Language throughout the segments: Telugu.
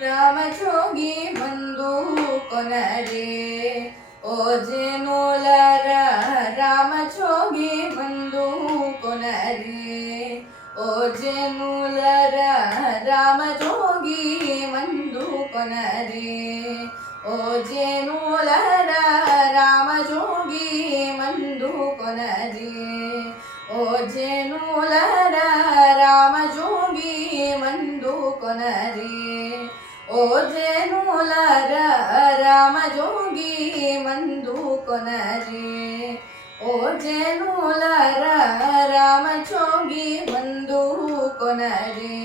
రామజోగి మందు కొనరే ఓ జనులర రామజోగి మందు కొనరే ఓ జనులర రామజోగి మందు కొనరే ఓ జనులర రామజోగి మందు కొనరే ఓ జనులర రామజోగి మందు కొనరే ఓ జనులర రామజోగి మందు కొనరే ఓ జనులర రామజోగి మందు కొనరే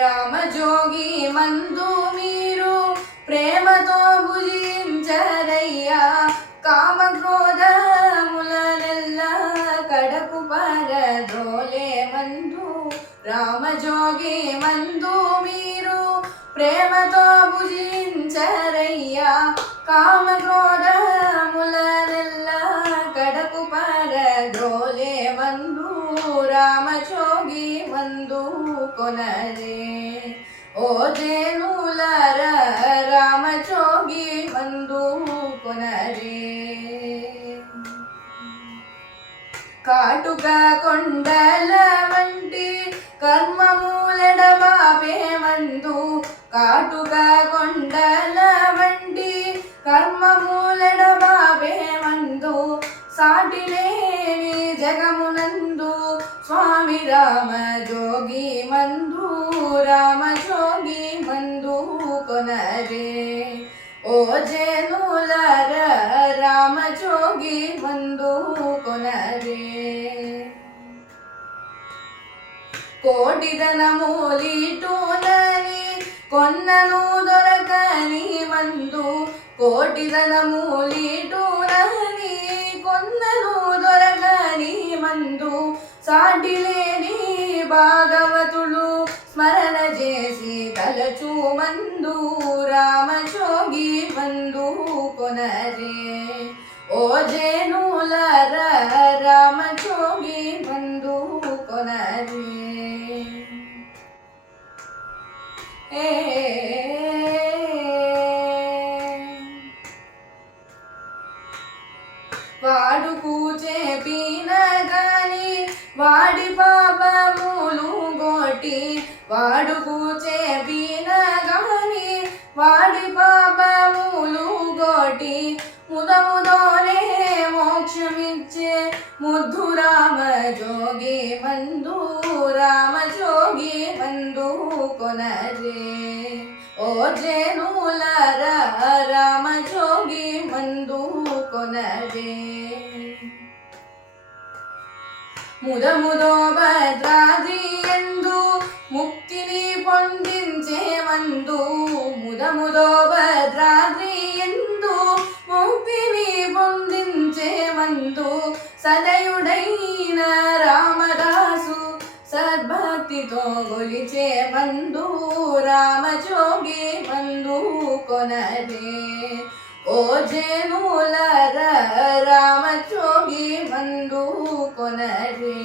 రామజోగి మందు మీరు ప్రేమతో భుజించరయ్యా కామక్రోధములనెల్ల కడకు పరద్రోలే మందు రామజోగి మందు మీరు ప్రేమతో భుజించరయ్యా కామక్రోధములనెల్ల కడకు పరద్రోలే మందు రామజోగి మందు కొనరే ఓ జనులర రామజోగి మందు కొనరే కాటుక కొండల వంటి కర్మమూలెడబాపే మందు కాటుక కొండల వంటి కర్మమూలెడబాపే మందు సాటి లేని జగమునందు స్వామి రామజోగి మందు రామజోగి మందు కొనరే ఓ జనులర రామజోగి మందు కొనరే కోటి ధనమూలిటూనని కొన్నను దొరకని మందు కోటి ధనమూలిటూనని కొన్నను దొరకని మందు సాటి లేని భాగవతులు స్మరణ చేసి తలచు మందు రామజోగి మందు కొనరే ఓ జనులర రామజోగి మందు కొనరే వాడు కూచేపిన గాని వాడి పాపములు గోటి వాడు కూచేపిన గాని వాడి పాపములు గోటి ముదముదోనే మోక్షమిచ్చే ముద్దు రామజోగి మందు రామజోగి మందు కొనరే ఓ జనులర రామజోగి మందు కొనరే ముదముదో భద్రాద్రి యందు ముక్తిని పొందించే మందు ముదముదో భద్రాద్రి యందు ముక్తిని పొందించే మందు సదయుడైన రామదాసు సద్భక్తితో గొలిచే మందు రామజోగి మందు కొనరే ఓ జనులర రామజోగి మందు కొనరే